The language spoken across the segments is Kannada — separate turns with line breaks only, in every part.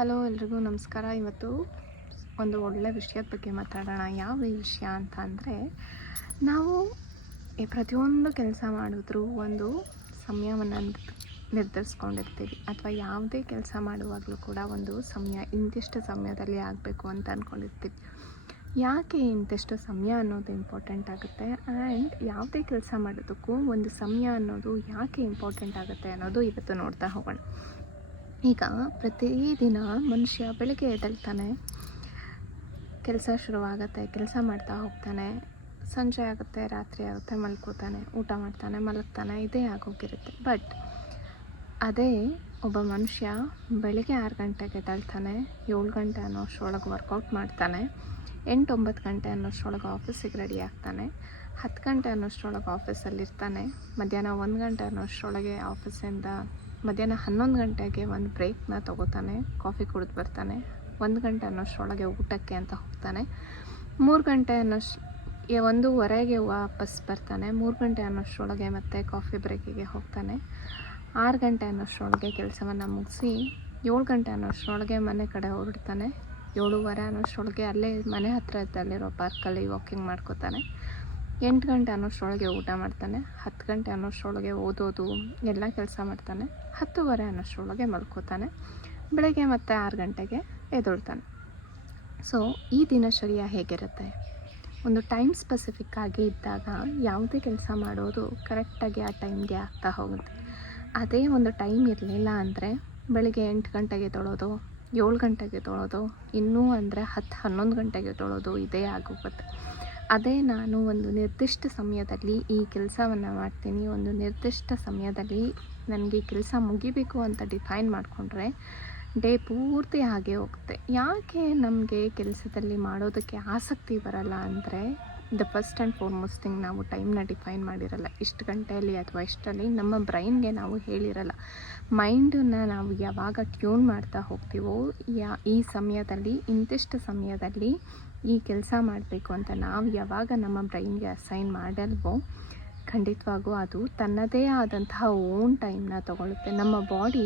ಹಲೋ ಎಲ್ರಿಗೂ ನಮಸ್ಕಾರ. ಇವತ್ತು ಒಂದು ಒಳ್ಳೆ ವಿಷಯದ ಬಗ್ಗೆ ಮಾತಾಡೋಣ. ಯಾವ ವಿಷಯ ಅಂತ ಅಂದರೆ, ನಾವು ಪ್ರತಿಯೊಂದು ಕೆಲಸ ಮಾಡಿದ್ರೂ ಒಂದು ಸಮಯವನ್ನು ನಿರ್ಧರಿಸ್ಕೊಂಡಿರ್ತೀವಿ. ಅಥವಾ ಯಾವುದೇ ಕೆಲಸ ಮಾಡುವಾಗಲೂ ಕೂಡ ಒಂದು ಸಮಯ, ಇಂತಿಷ್ಟು ಸಮಯದಲ್ಲಿ ಆಗಬೇಕು ಅಂತ ಅಂದ್ಕೊಂಡಿರ್ತೀವಿ ಯಾಕೆ ಇಂತಿಷ್ಟು ಸಮಯ ಅನ್ನೋದು ಇಂಪಾರ್ಟೆಂಟ್ ಆಗುತ್ತೆ? ಆ್ಯಂಡ್ ಯಾವುದೇ ಕೆಲಸ ಮಾಡೋದಕ್ಕೂ ಒಂದು ಸಮಯ ಅನ್ನೋದು ಯಾಕೆ ಇಂಪಾರ್ಟೆಂಟ್ ಆಗುತ್ತೆ ಅನ್ನೋದು ಇವತ್ತು ನೋಡ್ತಾ ಹೋಗೋಣ. ಈಗ ಪ್ರತಿದಿನ ಮನುಷ್ಯ ಬೆಳಗ್ಗೆ ಎದ್ದೇಳ್ತಾನೆ. ಕೆಲಸ ಶುರುವಾಗುತ್ತೆ, ಕೆಲಸ ಮಾಡ್ತಾ ಹೋಗ್ತಾನೆ. ಸಂಜೆ ಆಗುತ್ತೆ, ರಾತ್ರಿ ಆಗುತ್ತೆ, ಮಲ್ಕೋತಾನೆ, ಊಟ ಮಾಡ್ತಾನೆ, ಮಲಗ್ತಾನೆ, ಇದೇ ಆಗೋಗಿರುತ್ತೆ. ಬಟ್ ಅದೇ ಒಬ್ಬ ಮನುಷ್ಯ ಬೆಳಿಗ್ಗೆ ಆರು ಗಂಟೆಗೆ ಎದ್ದೇಳ್ತಾನೆ, ಏಳು ಗಂಟೆ ಅನ್ನೋಷ್ಟರೊಳಗೆ ವರ್ಕೌಟ್ ಮಾಡ್ತಾನೆ ಎಂಟು ಒಂಬತ್ತು ಗಂಟೆ ಅನ್ನೋಷ್ಟರೊಳಗೆ ಆಫೀಸಿಗೆ ರೆಡಿ ಆಗ್ತಾನೆ, ಹತ್ತು ಗಂಟೆ ಅನ್ನೋಷ್ಟರೊಳಗೆ ಆಫೀಸಲ್ಲಿರ್ತಾನೆ ಮಧ್ಯಾಹ್ನ ಒಂದು ಗಂಟೆ ಅನ್ನೋಷ್ಟರೊಳಗೆ ಆಫೀಸಿಂದ ಮಧ್ಯಾಹ್ನ ಹನ್ನೊಂದು ಗಂಟೆಗೆ ಒಂದು ಬ್ರೇಕ್ನ ತೊಗೋತಾನೆ, ಕಾಫಿ ಕುಡಿದು ಬರ್ತಾನೆ. ಒಂದು ಗಂಟೆ ಅನ್ನೋಷ್ಟರೊಳಗೆ ಊಟಕ್ಕೆ ಅಂತ ಹೋಗ್ತಾನೆ. ಮೂರು ಗಂಟೆ ಅನ್ನೋಷ್ಟು ಒಂದೂವರೆಗೆ ವಾಪಸ್ ಬರ್ತಾನೆ. ಮೂರು ಗಂಟೆ ಅನ್ನೋಷ್ಟರೊಳಗೆ ಮತ್ತೆ ಕಾಫಿ ಬ್ರೇಕಿಗೆ ಹೋಗ್ತಾನೆ. ಆರು ಗಂಟೆ ಅನ್ನೋಷ್ಟರೊಳಗೆ ಕೆಲಸವನ್ನು ಮುಗಿಸಿ ಏಳು ಗಂಟೆ ಅನ್ನೋಷ್ಟರೊಳಗೆ ಮನೆ ಕಡೆ ಹೊರಡ್ತಾನೆ. ಏಳುವರೆ ಅನ್ನೋಷ್ಟರೊಳಗೆ ಅಲ್ಲೇ ಮನೆ ಹತ್ರ ಇದ್ದಲ್ಲಿರೋ ಪಾರ್ಕಲ್ಲಿ ವಾಕಿಂಗ್ ಮಾಡ್ಕೋತಾನೆ. ಎಂಟು ಗಂಟೆ ಅನ್ನೋಷ್ಟರೊಳಗೆ ಊಟ ಮಾಡ್ತಾನೆ, ಹತ್ತು ಗಂಟೆ ಅನ್ನೋಷ್ಟರೊಳಗೆ ಓದೋದು, ಎಲ್ಲ ಕೆಲಸ ಮಾಡ್ತಾನೆ, ಹತ್ತುವರೆ ಅನ್ನೋಷ್ಟರೊಳಗೆ ಮಲ್ಕೋತಾನೆ, ಬೆಳಗ್ಗೆ ಮತ್ತೆ ಆರು ಗಂಟೆಗೆ ಎದೊಳ್ತಾನೆ ಸೊ ಈ ದಿನಚರ್ಯ ಹೇಗಿರುತ್ತೆ? ಒಂದು ಟೈಮ್ ಸ್ಪೆಸಿಫಿಕ್ ಆಗಿ ಇದ್ದಾಗ ಯಾವುದೇ ಕೆಲಸ ಮಾಡೋದು ಕರೆಕ್ಟಾಗಿ ಆ ಟೈಮ್ಗೆ ಆಗ್ತಾ ಹೋಗುತ್ತೆ. ಅದೇ ಒಂದು ಟೈಮ್ ಇರಲಿಲ್ಲ ಅಂದರೆ ಬೆಳಿಗ್ಗೆ ಎಂಟು ಗಂಟೆಗೆ ತೊಳೋದು ಏಳು ಗಂಟೆಗೆ ತೊಳೋದು ಇನ್ನೂ ಅಂದರೆ ಹತ್ತು ಹನ್ನೊಂದು ಗಂಟೆಗೆ ತೊಳೋದು ಇದೇ ಆಗೋಗುತ್ತೆ. ಅದೇ ನಾನು ಒಂದು ನಿರ್ದಿಷ್ಟ ಸಮಯದಲ್ಲಿ ಈ ಕೆಲಸವನ್ನು ಮಾಡ್ತೀನಿ. ಒಂದು ನಿರ್ದಿಷ್ಟ ಸಮಯದಲ್ಲಿ ನನಗೆ ಕೆಲಸ ಮುಗಿಬೇಕು ಅಂತ ಡಿಫೈನ್ ಮಾಡಿಕೊಂಡ್ರೆ ಡೇ ಪೂರ್ತಿ ಹಾಗೆ ಹೋಗುತ್ತೆ. ಯಾಕೆ ನಮಗೆ ಕೆಲಸದಲ್ಲಿ ಮಾಡೋದಕ್ಕೆ ಆಸಕ್ತಿ ಬರಲ್ಲ ಅಂದರೆ the first and foremost thing ನಾವು ಟೈಮ್ನ ಡಿಫೈನ್ ಮಾಡಿರಲ್ಲ. ಇಷ್ಟು ಗಂಟೆಯಲ್ಲಿ ಅಥವಾ ಇಷ್ಟರಲ್ಲಿ ನಮ್ಮ ಬ್ರೈನ್ಗೆ ನಾವು ಹೇಳಿರಲ್ಲ. ಮೈಂಡನ್ನ ನಾವು ಯಾವಾಗ ಟ್ಯೂನ್ ಮಾಡ್ತಾ ಹೋಗ್ತೀವೋ, ಯಾ ಈ ಸಮಯದಲ್ಲಿ, ಇಂತಿಷ್ಟು ಸಮಯದಲ್ಲಿ ಈ ಕೆಲಸ ಮಾಡಬೇಕು ಅಂತ ನಾವು ಯಾವಾಗ ನಮ್ಮ ಬ್ರೈನ್ಗೆ ಅಸೈನ್ ಮಾಡಲ್ವೋ ಖಂಡಿತವಾಗೂ ಅದು ತನ್ನದೇ ಆದಂತಹ ಓನ್ ಟೈಮ್ನ ತಗೊಳ್ಳುತ್ತೆ ನಮ್ಮ ಬಾಡಿ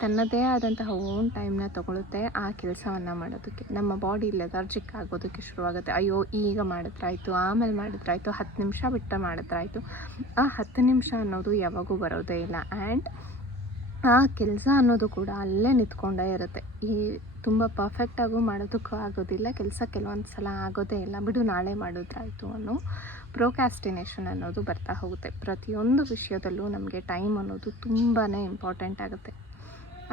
ತನ್ನದೇ ಆದಂತಹ ಓನ್ ಟೈಮ್ನ ತಗೊಳುತ್ತೆ ಆ ಕೆಲಸವನ್ನು ಮಾಡೋದಕ್ಕೆ. ನಮ್ಮ ಬಾಡಿ ಲೆದರ್ಜಿಕ್ ಆಗೋದಕ್ಕೆ ಶುರುವಾಗುತ್ತೆ. ಅಯ್ಯೋ, ಈಗ ಮಾಡಿದ್ರಾಯ್ತು, ಆಮೇಲೆ ಮಾಡಿದ್ರಾಯ್ತು, ಹತ್ತು ನಿಮಿಷ ಬಿಟ್ಟು ಮಾಡಿದ್ರಾಯ್ತು. ಆ ಹತ್ತು ನಿಮಿಷ ಅನ್ನೋದು ಯಾವಾಗೂ ಬರೋದೇ ಇಲ್ಲ. ಆ್ಯಂಡ್ ಆ ಕೆಲಸ ಅನ್ನೋದು ಕೂಡ ಅಲ್ಲೇ ನಿಂತ್ಕೊಂಡೇ ಇರುತ್ತೆ. ಈ ತುಂಬ ಪರ್ಫೆಕ್ಟಾಗೂ ಮಾಡೋದಕ್ಕೂ ಆಗೋದಿಲ್ಲ. ಕೆಲಸ ಕೆಲವೊಂದು ಸಲ ಆಗೋದೇ ಇಲ್ಲ. ಬಿಡು, ನಾಳೆ ಮಾಡೋದ್ರಾಯಿತು ಅನ್ನೋ ಪ್ರೋಕ್ಯಾಸ್ಟಿನೇಷನ್ ಅನ್ನೋದು ಬರ್ತಾ ಹೋಗುತ್ತೆ. ಪ್ರತಿಯೊಂದು ವಿಷಯದಲ್ಲೂ ನಮಗೆ ಟೈಮ್ ಅನ್ನೋದು ತುಂಬಾ ಇಂಪಾರ್ಟೆಂಟ್ ಆಗುತ್ತೆ.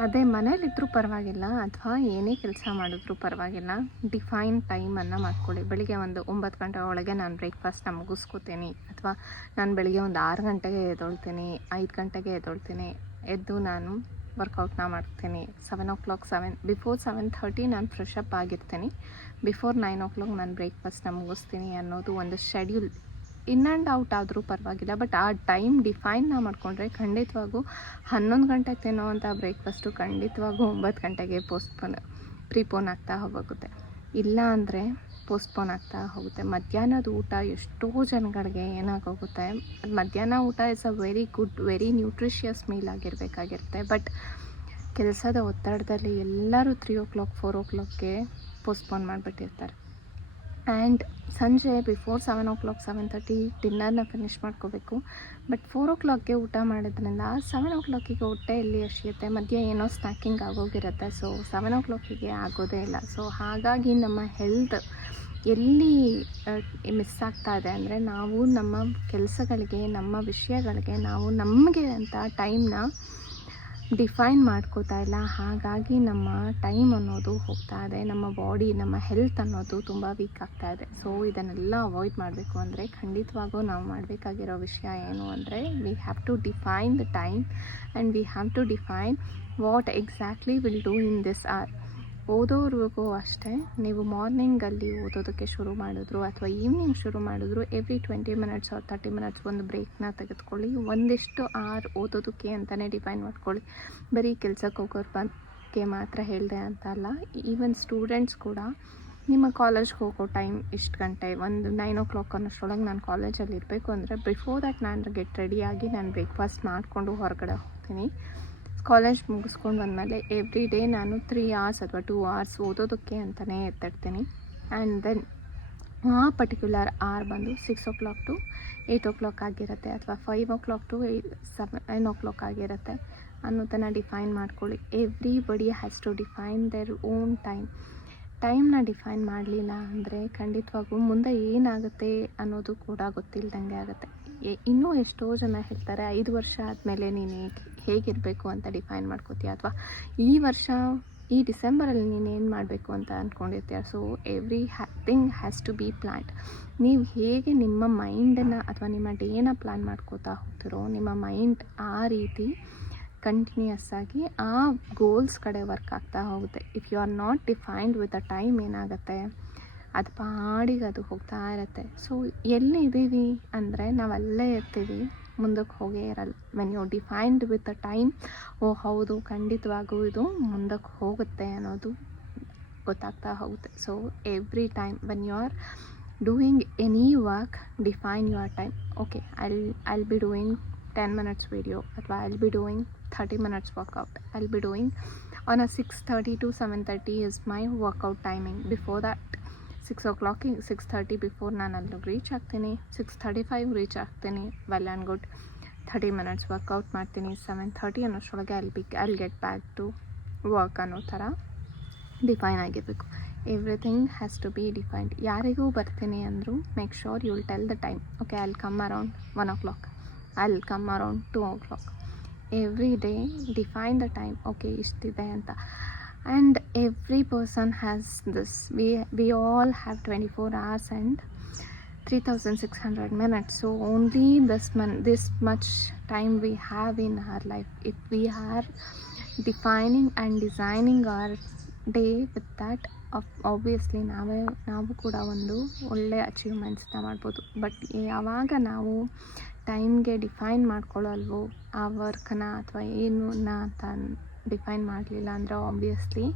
ಅದೇ ಮನೇಲಿದ್ದರೂ ಪರವಾಗಿಲ್ಲ, ಅಥವಾ ಏನೇ ಕೆಲಸ ಮಾಡಿದ್ರೂ ಪರವಾಗಿಲ್ಲ. ಡಿಫೈನ್ ಟೈಮನ್ನು ಮಾಡ್ಕೊಳ್ಳಿ. ಬೆಳಿಗ್ಗೆ ಒಂದು ಒಂಬತ್ತು ಗಂಟೆ ಒಳಗೆ ನಾನು ಬ್ರೇಕ್ಫಾಸ್ಟ್ನ ಮುಗಿಸ್ಕೋತೀನಿ. ಅಥವಾ ನಾನು ಬೆಳಿಗ್ಗೆ ಒಂದು ಆರು ಗಂಟೆಗೆ ಎದ್ದೊಳ್ತೀನಿ, ಐದು ಗಂಟೆಗೆ ಎದ್ದೊಳ್ತೀನಿ. ಎದ್ದು ನಾನು ವರ್ಕೌಟ್ನ ಮಾಡ್ತೀನಿ. Seven o'clock seven before seven thirty ನಾನು ಫ್ರೆಶಪ್ ಆಗಿರ್ತೀನಿ. ಬಿಫೋರ್ ನೈನ್ ಓ ಕ್ಲಾಕ್ ನಾನು ಬ್ರೇಕ್ಫಾಸ್ಟ್ನ ಮುಗಿಸ್ತೀನಿ ಅನ್ನೋದು ಒಂದು ಶೆಡ್ಯೂಲ್ ಇನ್ ಆ್ಯಂಡ್ ಔಟ್ ಆದರೂ ಪರವಾಗಿಲ್ಲ ಬಟ್ ಆ ಟೈಮ್ ಡಿಫೈನ್ನ ಮಾಡಿಕೊಂಡ್ರೆ ಖಂಡಿತವಾಗೂ ಹನ್ನೊಂದು ಗಂಟೆಗೆ ಅಂತ ಬ್ರೇಕ್ಫಾಸ್ಟು ಖಂಡಿತವಾಗೂ ಒಂಬತ್ತು ಗಂಟೆಗೆ ಪೋಸ್ಟ್ಪೋನ್ ಪ್ರೀಪೋನ್ ಆಗ್ತಾ ಹೋಗುತ್ತೆ. ಇಲ್ಲ ಅಂದರೆ ಪೋಸ್ಟ್ಪೋನ್ ಆಗ್ತಾ ಹೋಗುತ್ತೆ. ಮಧ್ಯಾಹ್ನದ ಊಟ ಎಷ್ಟೋ ಜನಗಳಿಗೆ ಏನಾಗೋಗುತ್ತೆ. ಮಧ್ಯಾಹ್ನ ಊಟ is a very good very nutritious meal ಆಗಿರಬೇಕಾಗಿರುತ್ತೆ. But ಕೆಲಸದ ಒತ್ತಡದಲ್ಲಿ ಎಲ್ಲರೂ ತ್ರೀ ಓ ಕ್ಲಾಕ್ ಫೋರ್ ಓ ಕ್ಲಾಕ್ಗೆ ಪೋಸ್ಟ್ಪೋನ್ ಮಾಡಿಬಿಟ್ಟಿರ್ತಾರೆ. ಆ್ಯಂಡ್ ಸಂಜೆ before seven o'clock seven thirty ಡಿನ್ನರ್ನ finish ಮಾಡ್ಕೋಬೇಕು. ಬಟ್ ಫೋರ್ ಓ ಕ್ಲಾಕ್ಗೆ ಊಟ ಮಾಡೋದ್ರಿಂದ ಸೆವೆನ್ ಓ ಕ್ಲಾಕಿಗೆ ಹೊಟ್ಟೆ ಎಲ್ಲಿ ಹಸಿಯುತ್ತೆ ಮಧ್ಯೆ ಏನೋ ಸ್ನ್ಯಾಕಿಂಗ್ ಆಗೋಗಿರುತ್ತೆ. ಸೊ ಸೆವೆನ್ ಓ ಕ್ಲಾಕಿಗೆ ಆಗೋದೇ ಇಲ್ಲ. ಸೊ ಹಾಗಾಗಿ ನಮ್ಮ ಹೆಲ್ತ್ ಎಲ್ಲಿ ಮಿಸ್ ಆಗ್ತಾ ಇದೆ ಅಂದರೆ ನಾವು ನಮ್ಮ ಕೆಲಸಗಳಿಗೆ, ನಮ್ಮ ವಿಷಯಗಳಿಗೆ, ನಾವು ನಮಗೆ ಅಂತ ಟೈಮ್ನ ಡಿಫೈನ್ ಮಾಡ್ಕೋತಾ ಇಲ್ಲ. ಹಾಗಾಗಿ ನಮ್ಮ ಟೈಮ್ ಅನ್ನೋದು ಹೋಗ್ತಾ ಇದೆ. ನಮ್ಮ ಬಾಡಿ ನಮ್ಮ ಹೆಲ್ತ್ ಅನ್ನೋದು ತುಂಬ ವೀಕ್ ಆಗ್ತಾ ಇದೆ. ಸೊ ಇದನ್ನೆಲ್ಲ ಅವಾಯ್ಡ್ ಮಾಡಬೇಕು ಅಂದರೆ ಖಂಡಿತವಾಗೂ ನಾವು ಮಾಡಬೇಕಾಗಿರೋ ವಿಷಯ ಏನು ಅಂದರೆ we have to define the time and we have to define what exactly will do in this hour ಓದೋರಿಗೂ ಅಷ್ಟೇ, ನೀವು ಮಾರ್ನಿಂಗಲ್ಲಿ ಓದೋದಕ್ಕೆ ಶುರು ಮಾಡಿದ್ರು ಅಥವಾ ಈವ್ನಿಂಗ್ ಶುರು ಮಾಡಿದ್ರು, every twenty minutes or thirty minutes ಒಂದು ಬ್ರೇಕ್ನ ತೆಗೆದುಕೊಳ್ಳಿ. ಒಂದಿಷ್ಟು ಆರ್ ಓದೋದಕ್ಕೆ ಅಂತಲೇ ಡಿಫೈನ್ ಮಾಡ್ಕೊಳ್ಳಿ. ಬರೀ ಕೆಲಸಕ್ಕೆ ಹೋಗೋರು ಬಗ್ಗೆ ಮಾತ್ರ ಹೇಳಿದೆ ಅಂತ ಅಲ್ಲ, ಈವನ್ ಸ್ಟೂಡೆಂಟ್ಸ್ ಕೂಡ ನಿಮ್ಮ ಕಾಲೇಜ್ಗೆ ಹೋಗೋ ಟೈಮ್ ಇಷ್ಟು ಗಂಟೆ, ಒಂದು ನೈನ್ ಓ ಕ್ಲಾಕ್ ಅನ್ನೋಷ್ಟರೊಳಗೆ ನಾನು ಕಾಲೇಜಲ್ಲಿ ಇರಬೇಕು ಅಂದರೆ ಬಿಫೋರ್ ದ್ಯಾಟ್ ನಾನು ಗೆಟ್ ರೆಡಿಯಾಗಿ ನಾನು ಬ್ರೇಕ್ಫಾಸ್ಟ್ ಮಾಡಿಕೊಂಡು ಹೊರಗಡೆ ಹೋಗ್ತೀನಿ. ಕಾಲೇಜ್ ಮುಗಿಸ್ಕೊಂಡು ಬಂದಮೇಲೆ ಎವ್ರಿ ಡೇ ನಾನು ತ್ರೀ ಅವರ್ಸ್ ಅಥವಾ ಟೂ ಅವರ್ಸ್ ಓದೋದಕ್ಕೆ ಅಂತಲೇ ಎತ್ತಿಡ್ತೀನಿ and then a particular hour ಬಂದು six o'clock to eight o'clock ಆಗಿರುತ್ತೆ ಅಥವಾ ಫೈವ್ ಓ ಕ್ಲಾಕ್ ಟು ಏಯ್ ಸೆವೆನ್ ಓ ಕ್ಲಾಕ್ ಆಗಿರುತ್ತೆ ಅನ್ನೋದನ್ನು ಡಿಫೈನ್ ಮಾಡ್ಕೊಳ್ಳಿ. Everybody has to define their own time ಟೈಮ್ನ ಡಿಫೈನ್ ಮಾಡಲಿಲ್ಲ ಅಂದರೆ ಖಂಡಿತವಾಗೂ ಮುಂದೆ ಏನಾಗುತ್ತೆ ಅನ್ನೋದು ಕೂಡ ಗೊತ್ತಿಲ್ಲದಂಗೆ ಆಗುತ್ತೆ. ಇನ್ನೂ ಎಷ್ಟೋ ಜನ ಹೇಳ್ತಾರೆ, ಐದು ವರ್ಷ ಆದಮೇಲೆ ನೀನು ಹೇಗೆ ಹೇಗಿರಬೇಕು ಅಂತ ಡಿಫೈನ್ ಮಾಡ್ಕೋತೀಯ? ಅಥವಾ ಈ ವರ್ಷ, ಈ ಡಿಸೆಂಬರಲ್ಲಿ ನೀನು ಏನು ಮಾಡಬೇಕು ಅಂತ ಅಂದ್ಕೊಂಡಿರ್ತೀಯ so every ಹ್ಯಾ thing has to be planned ನೀವು ಹೇಗೆ ನಿಮ್ಮ ಮೈಂಡನ್ನು ಅಥವಾ ನಿಮ್ಮ ಡೇನ ಪ್ಲ್ಯಾನ್ ಮಾಡ್ಕೋತಾ ಹೋಗ್ತಿರೋ, ನಿಮ್ಮ ಮೈಂಡ್ ಆ ರೀತಿ ಕಂಟಿನ್ಯೂಯಸ್ ಆಗಿ ಆ ಗೋಲ್ಸ್ ಕಡೆ ವರ್ಕ್ ಆಗ್ತಾ ಹೋಗುತ್ತೆ. If you are not defined with a time ಏನಾಗುತ್ತೆ? ಅದು ಪಾಡಿಗೆ ಅದು ಹೋಗ್ತಾ ಇರುತ್ತೆ. ಸೊ ಎಲ್ಲಿ ಇದ್ದೀವಿ ಅಂದರೆ ನಾವು ಅಲ್ಲೇ ಇರ್ತೀವಿ. ಮುಂದಕ್ಕೆ ಹೋಗೇ ಇರಲ್ಲ. When you defined with a time oh ಹೌದು, ಖಂಡಿತವಾಗೂ ಇದು ಮುಂದಕ್ಕೆ ಹೋಗುತ್ತೆ ಅನ್ನೋದು ಗೊತ್ತಾಗ್ತಾ ಹೋಗುತ್ತೆ. So every time when you are doing any work define your time okay I'll I'll be doing ten minutes video ಅಥವಾ I'll be doing thirty minutes workout I'll be doing on a six thirty to seven thirty is my workout timing before that six ಓ ಕ್ಲಾಕಿಗೆ ಸಿಕ್ಸ್ ಥರ್ಟಿ ಬಿಫೋರ್ ನಾನು ಅಲ್ಲಿ ರೀಚ್ ಆಗ್ತೀನಿ. ಸಿಕ್ಸ್ ಥರ್ಟಿ ಫೈವ್ ರೀಚ್ ಆಗ್ತೀನಿ. Well and good thirty minutes workout ಮಾಡ್ತೀನಿ. ಸೆವೆನ್ ಥರ್ಟಿ ಅನ್ನೋಷ್ಟರೊಳಗೆ ಅಲ್ಲಿ ಬಿ ಅಲ್ಲಿ ಗೆಟ್ ಬ್ಯಾಕ್ ಟು ವರ್ಕ್ ಅನ್ನೋ ಥರ ಡಿಫೈನ್ ಆಗಿರಬೇಕು. Everything has to be defined ಯಾರಿಗೂ ಬರ್ತೀನಿ ಅಂದರು make sure you will tell the time okay I come around one o'clock I come around two o'clock every day define the time okay ಇಷ್ಟಿದೆ ಅಂತ. And person has this we we all have twenty four hours and 3600 minutes. So only this mon- this much time we have in our life. If we are defining and designing our day with that obviously ನಾವೇ, ನಾವು ಕೂಡ ಒಂದು ಒಳ್ಳೆ ಅಚೀವ್ಮೆಂಟ್ಸ್ನ ಮಾಡ್ಬೋದು. ಬಟ್ ಯಾವಾಗ ನಾವು ಟೈಮ್ಗೆ ಡಿಫೈನ್ ಮಾಡ್ಕೊಳ್ಳಲ್ವೋ, ಆ ವರ್ಕನ್ನ ಅಥವಾ ಏನು ಅಂತ ಡಿಫೈನ್ ಮಾಡಲಿಲ್ಲ ಅಂದರೆ ಆಬ್ವಿಯಸ್ಲಿ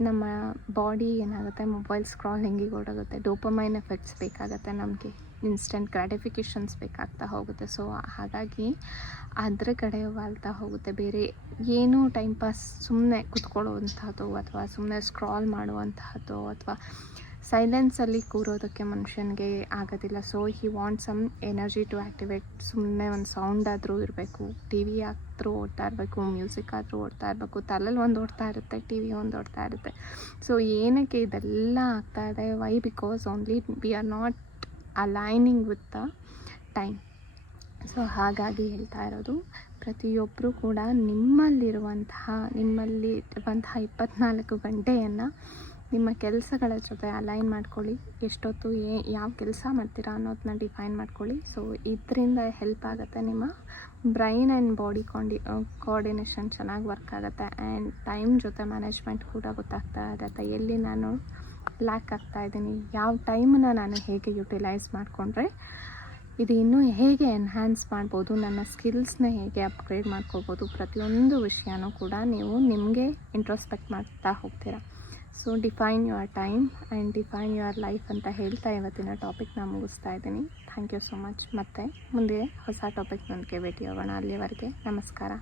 ನಮ್ಮ ಬಾಡಿ ಏನಾಗುತ್ತೆ ಮೊಬೈಲ್ ಸ್ಕ್ರಾಲಿಂಗಿಗೆ ಓಡೋಗುತ್ತೆ ಡೋಪಮೈನ್ ಎಫೆಕ್ಟ್ಸ್ ಬೇಕಾಗುತ್ತೆ ನಮಗೆ. ಇನ್ಸ್ಟೆಂಟ್ ಗ್ರಾಟಿಫಿಕೇಷನ್ಸ್ ಬೇಕಾಗ್ತಾ ಹೋಗುತ್ತೆ. ಸೊ ಹಾಗಾಗಿ ಅದರ ಕಡೆ ವಾಲ್ತಾ ಹೋಗುತ್ತೆ. ಬೇರೆ ಏನೂ ಟೈಮ್ ಪಾಸ್ ಸುಮ್ಮನೆ ಕುತ್ಕೊಳ್ಳುವಂತಹದ್ದು ಅಥವಾ ಸುಮ್ಮನೆ ಸ್ಕ್ರಾಲ್ ಮಾಡುವಂತಹದ್ದು ಅಥವಾ ಸೈಲೆನ್ಸಲ್ಲಿ ಕೂರೋದಕ್ಕೆ ಮನುಷ್ಯನಿಗೆ ಆಗೋದಿಲ್ಲ. So he want some energy to activate ಸುಮ್ಮನೆ ಒಂದು ಸೌಂಡ್ ಆದರೂ ಇರಬೇಕು ಟಿ ವಿ ಆದರೂ ಓಡ್ತಾ ಇರಬೇಕು ಮ್ಯೂಸಿಕ್ ಆದರೂ ಓಡ್ತಾ ಇರಬೇಕು. ತಲೆಯಲ್ಲಿ ಒಂದು ಓಡ್ತಾ ಇರುತ್ತೆ ಟಿ ವಿ ಒಂದು ಓಡ್ತಾ ಇರುತ್ತೆ. ಸೊ ಏನಕ್ಕೆ ಇದೆಲ್ಲ ಆಗ್ತಾ ಇದೆ? Why because only we are not aligning with the time so ಹಾಗಾಗಿ ಹೇಳ್ತಾ ಇರೋದು ಪ್ರತಿಯೊಬ್ಬರೂ ಕೂಡ ನಿಮ್ಮಲ್ಲಿರುವಂತಹ, ನಿಮ್ಮಲ್ಲಿ ಇರುವಂತಹ ಇಪ್ಪತ್ನಾಲ್ಕು ಗಂಟೆಯನ್ನು ನಿಮ್ಮ ಕೆಲಸಗಳ ಜೊತೆ ಅಲೈನ್ ಮಾಡ್ಕೊಳ್ಳಿ. ಎಷ್ಟೊತ್ತು ಏ, ಯಾವ ಕೆಲಸ ಮಾಡ್ತೀರಾ ಅನ್ನೋದನ್ನ ಡಿಫೈನ್ ಮಾಡ್ಕೊಳ್ಳಿ. ಸೊ ಇದರಿಂದ ಹೆಲ್ಪ್ ಆಗುತ್ತೆ ನಿಮ್ಮ ಬ್ರೈನ್ ಆ್ಯಂಡ್ ಬಾಡಿ ಕಾಂಡಿ ಕೋಆರ್ಡಿನೇಷನ್ ಚೆನ್ನಾಗಿ ವರ್ಕ್ ಆಗುತ್ತೆ. ಆ್ಯಂಡ್ ಟೈಮ್ ಜೊತೆ ಮ್ಯಾನೇಜ್ಮೆಂಟ್ ಕೂಡ ಗೊತ್ತಾಗ್ತಾ ಇರುತ್ತೆ. ಎಲ್ಲಿ ನಾನು ಲ್ಯಾಕ್ ಆಗ್ತಾ ಇದ್ದೀನಿ, ಯಾವ ಟೈಮನ್ನ ನಾನು ಹೇಗೆ ಯುಟಿಲೈಸ್ ಮಾಡಿಕೊಂಡ್ರೆ, ಇದು ಇನ್ನೂ ಹೇಗೆ ಎನ್ಹ್ಯಾನ್ಸ್ ಮಾಡ್ಬೋದು, ನನ್ನ ಸ್ಕಿಲ್ಸ್ನ ಹೇಗೆ ಅಪ್ಗ್ರೇಡ್ ಮಾಡ್ಕೋಬೋದು ಪ್ರತಿಯೊಂದು ವಿಷಯನೂ ಕೂಡ ನೀವು ನಿಮಗೆ ಇಂಟ್ರೋಸ್ಪೆಕ್ಟ್ ಮಾಡ್ತಾ ಹೋಗ್ತೀರಾ. So define your time and define your life ಅಂತ ಹೇಳ್ತಾ ಇವತ್ತಿನ ಟಾಪಿಕ್ ನಾನು ಮುಗಿಸ್ತಾ ಇದ್ದೀನಿ. ಥ್ಯಾಂಕ್ ಯು ಸೊ ಮಚ್ ಮತ್ತೆ ಮುಂದೆ ಹೊಸ ಟಾಪಿಕ್ನೊಂದಿಗೆ ಭೇಟಿಯಾಗೋಣ. ಅಲ್ಲಿವರೆಗೆ ನಮಸ್ಕಾರ.